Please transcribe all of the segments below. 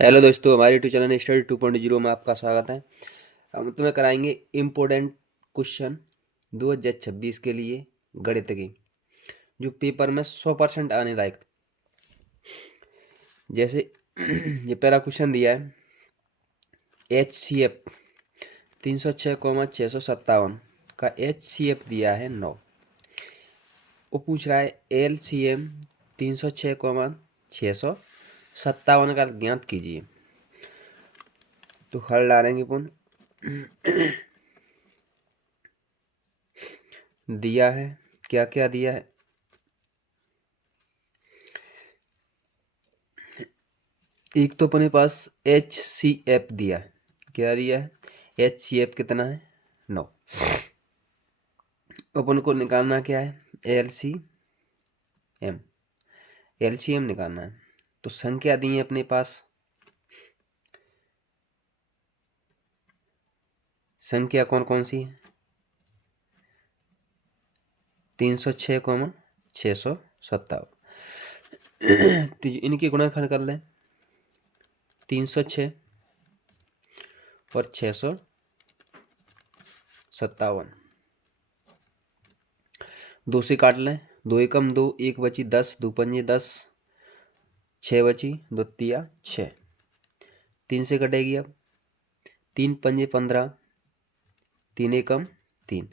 Hello दोस्तों, हमारे YouTube channel study 2.0 में आपका स्वागत है। हम तुम्हें कराएंगे इम्पोर्टेंट क्वेश्चन 2026 के लिए गणित के, जो पेपर में 100% आने लायक। जैसे ये पहला क्वेश्चन दिया है, HCF 306,657 का HCF दिया है 9। वो पूछ रहा है LCM 306,657 का ज्ञात कीजिए। तो हल डालेंगे अपन। दिया है, क्या क्या दिया है। एक तो अपने पास HCF दिया है। क्या दिया है? HCF कितना है? 9। अपन को निकालना क्या है? LCM निकालना है। तो संख्या दी है अपने पास। संख्या कौन कौन सी है? 306,657। तो इनके गुणनखंड कर लें। 306 और 657 दो से काट लें। 2 एकम 2, 1 बची 10, 2 पंजे 10, 6 बची, 2 तिया 6। 3 से कटेगी अब। 3 पंजे 15, 3 एकम 3,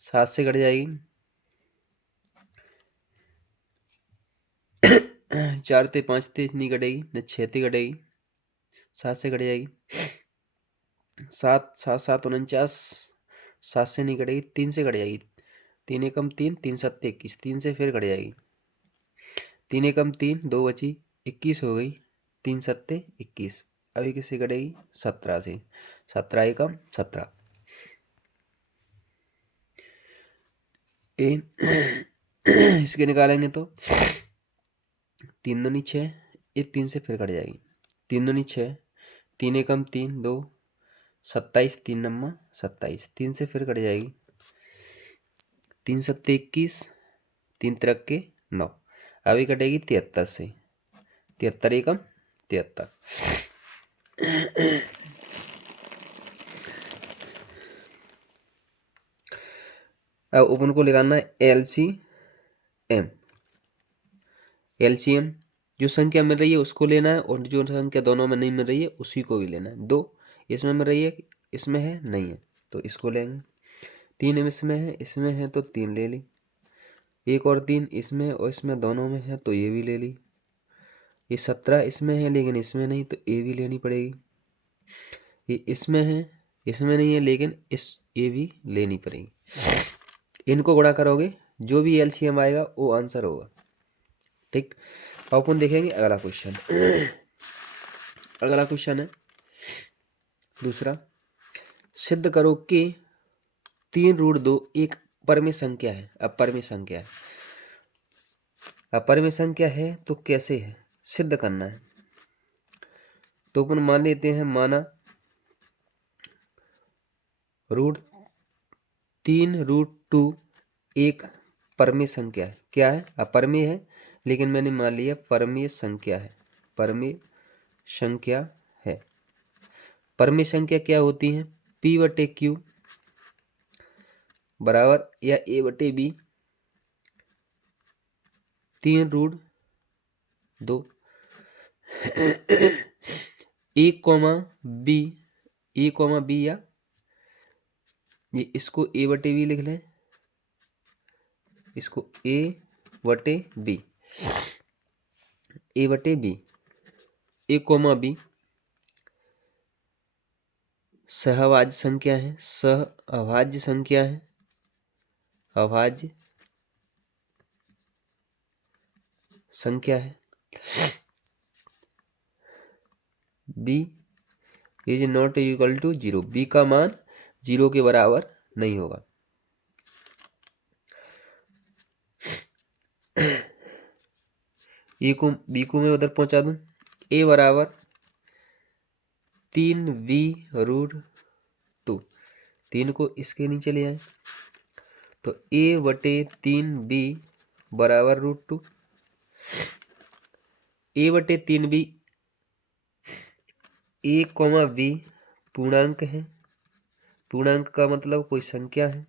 7 से कट जाएगी। 4 ते 5 ते नहीं कटेगी, न 6 ते कटेगी, 7 से कट जाएगी। 7 7 7 49, 7 से नहीं कटेगी, 3 से कट जाएगी। 3 एकम 3, 3 सत्ते 21, 3 से फिर कट जाएगी। 3 एकम 3, 2 बची 21 हो गई, 3 सत्ते 21। अभी किससे कटेगी? 17 से। 17 एकम 17। इसके निकालेंगे तो 3 दूनी 6, ये 3 से फिर कट जाएगी। 3 दूनी 6, 3 एकम 3, 2 27, 3 नम्मा 27, 3 से फिर कट जाएगी। 3 सत्ते 21, 3 तिरक्के 9। अभी कटेगी 73 से। 73 एकम 73। अब अपन को निकालना है LCM। जो संख्या मिल रही है उसको लेना है, और जो संख्या दोनों में नहीं मिल रही है उसी को भी लेना है। 2 इसमें मिल रही है, इसमें है नहीं है, तो इसको लेंगे। 3 इसमें है तो 3 ले ली। 1 और 3 इसमें और इसमें दोनों में है, तो ये भी ले ली। ये 17 इसमें है लेकिन इसमें नहीं, तो ये भी लेनी पड़ेगी। ये इसमें है, इसमें नहीं है लेकिन ये भी लेनी पड़ेगी। इनको गुणा करोगे, जो भी LCM आएगा वो आंसर होगा। ठीक। अब अपन देखेंगे अगला क्वेश्चन। अगला क्वेश्चन है दूसरा। सिद्ध करो कि 3√2 एक परमेय संख्या है। अपरमेय संख्या है। अपरमेय संख्या है तो कैसे है सिद्ध करना है। तो अपन मान लेते हैं, माना √3√2 एक परमेय संख्या है। क्या है? अपरमेय है, लेकिन मैंने मान लिया परमेय संख्या है। परमेय संख्या है। परमेय संख्या क्या होती है? P/Q बराबर या A/B 3√2। A,B या ये इसको A/B लिख लें, इसको A/B A/B A,B सहअभाज्य संख्या है। सहअभाज्य संख्या है। अभाज्य संख्या है। B is not equal to 0। B का मान 0 के बराबर नहीं होगा। B को मैं उधर पहुंचा दूं। A बराबर 3B√2। 3 को इसके नीचे ले आए तो A/3B बराबर √2। A/3B ए कॉमा बी पूर्णांक है। पूर्णांक का मतलब कोई संख्या है।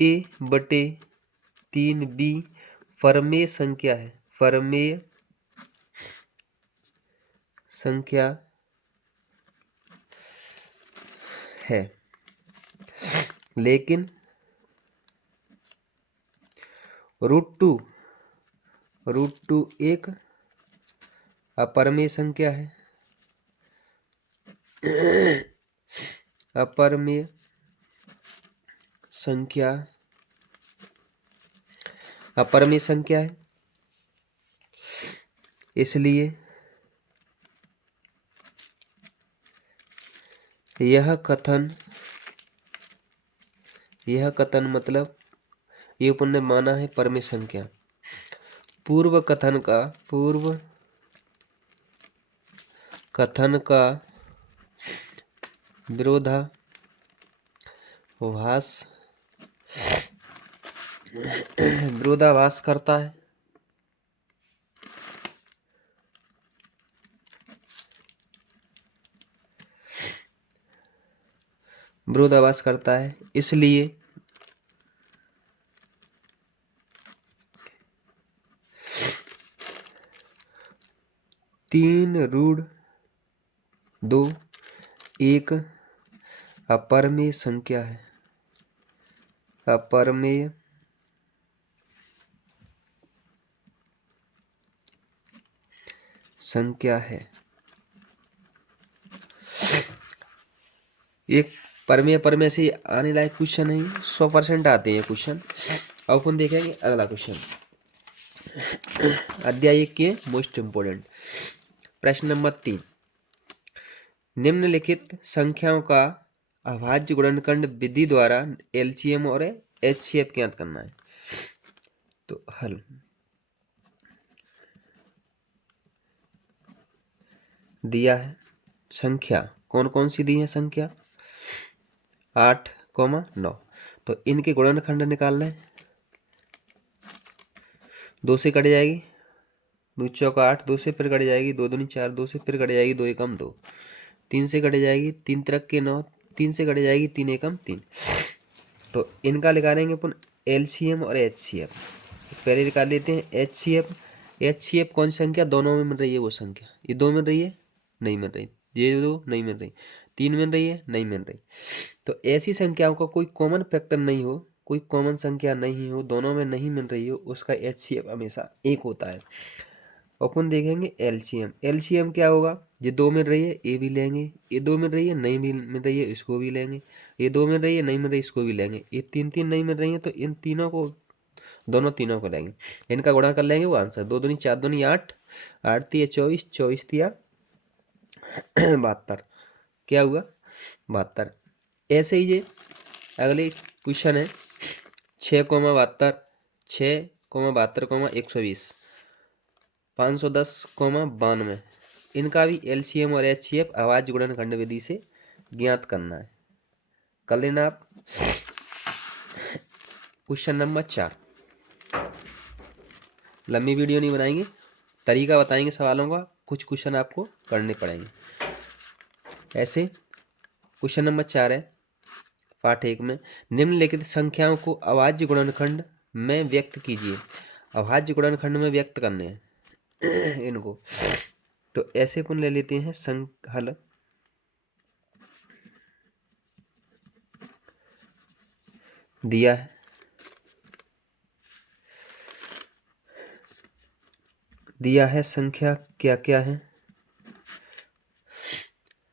ए बटे 3b परमेय संख्या है। परमेय संख्या है, लेकिन √2 एक अपरमेय संख्या है। अपरमेय संख्या है, इसलिए यह कथन मतलब ये अपन ने माना है परमेय संख्या। पूर्व कथन का विरोधाभास करता है। इसलिए तीन √2 एक अपरमेय संख्या है। अपरमेय संख्या है। एक परमेय से आने लायक क्वेश्चन है, 100% आते हैं क्वेश्चन। अब अपन देखेंगे अगला क्वेश्चन, अध्याय 1 के मोस्ट इम्पोर्टेंट प्रश्न नंबर 3। निम्नलिखित संख्याओं का अभाज्य गुणनखंड विधि द्वारा एलसीएम और एचसीएफ ज्ञात करना है। तो हल दिया है। संख्या कौन कौन सी दी है? संख्या 8, 9। तो इनके गुणनखंड निकालना है। 2 से कट जाएगी, 2 चौका 8, 2 से फिर कट जाएगी, 2 दूनी 4, 2 से फिर कट जाएगी, 2 एकम 2, 3 से कट जाएगी, 3 तिरक के 9, 3 से कट जाएगी, 3 एकम 3। तो इनका निकालेंगे अपन एलसीएम और एचसीएफ। पहले निकाल लेते हैं एचसीएफ कौन सी संख्या दोनों में मिल रही है? वो संख्या ये 2 मिल रही है, नहीं मिल रही, ये 2 नहीं मिल रही, 3 मिल रही है, नहीं मिल रही। तो ऐसी संख्याओं का कोई कॉमन फैक्टर नहीं हो, कोई कॉमन संख्या नहीं हो, दोनों में नहीं मिल रही हो, उसका एचसीएफ हमेशा 1 होता है। अपन देखेंगे एलसीएम क्या होगा? ये 2 मिल रही है, ये भी लेंगे, ये 2 मिल रही है, नहीं मिल रही है, इसको भी लेंगे, ये 2 मिल रही है, नहीं मिल रही, इसको भी लेंगे, ये 3 नहीं मिल रही है, तो इन तीनों को लेंगे, इनका गुणा कर लेंगे, वो आंसर 2 दूनी 4 दूनी 8, 8 तिया 24, 24 तिया 72, क्या हुआ? 72। ऐसे ही ये अगले क्वेश्चन है 6,72, 6,72, 120, 510, 92। इनका भी एलसीएम और एचसीएफ अभाज्य गुणनखंड विधि से ज्ञात करना है। कर लेना आप। क्वेश्चन नंबर 4, लंबी वीडियो नहीं बनाएंगे, तरीका बताएंगे सवालों का, कुछ क्वेश्चन आपको करने पड़ेंगे ऐसे। क्वेश्चन नंबर 4 है पाठ 1 में, निम्नलिखित संख्याओं को अभाज्य गुणनखंड में व्यक्त कीजिए। अभाज्य गुणनखंड में व्यक्त करने हैं इनको। तो ऐसे अपन ले लेते हैं हल। दिया है संख्या क्या क्या है?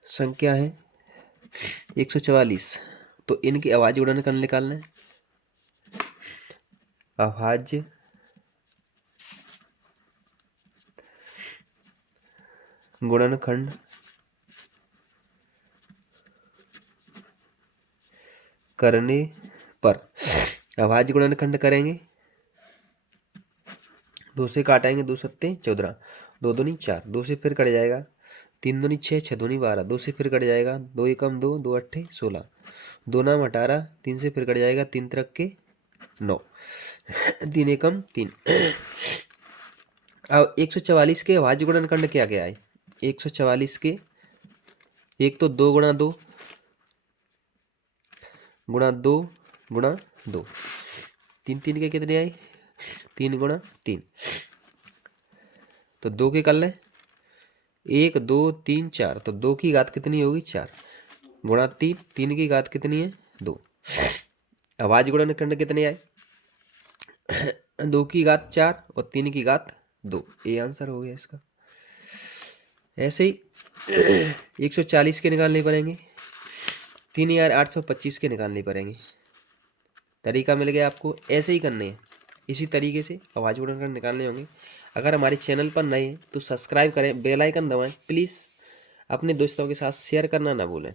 संख्या है 144। तो इनकी अभाज्य गुणनखंड निकालना है। अभाज्य गुणनखंड करने पर अभाज्य गुणनखंड करेंगे, 2 से काटेंगे, 2 सत्ते 14, 2 दूनी 4, 2 से फिर कट जाएगा, 3 दूनी 6, 6 दूनी 12, 2 से फिर कट जाएगा, 2 एकम 2, 2 अट्ठे 16, 2 नाम 18, 3 से फिर कट जाएगा, 3 तिरक के 9। 3 एकम 3। अब 144 के अभाज्य गुणनखंड क्या क्या है? 144 के एक तो 2 गुणा 2 गुणा 2 गुणा 2, 3 3 के कितने आए? 3 गुणा 3। तो 2 के कर लें, 1 2 3 4, तो 2 की घात कितनी होगी? 4 गुणा 3, 3 की घात कितनी है? 2। अभाज्य गुणनखंड कितने आए? 2 की घात 4 और 3 की घात 2। ये आंसर हो गया इसका। ऐसे ही 140 के निकालने पड़ेंगे, 3,825 के निकालने पड़ेंगे। तरीका मिल गया आपको, ऐसे ही करने हैं, इसी तरीके से अभाज्य गुणनखंड निकालने होंगे। अगर हमारे चैनल पर नए हैं तो सब्सक्राइब करें, बेल आइकन दबाएं, प्लीज़ अपने दोस्तों के साथ शेयर करना ना भूलें।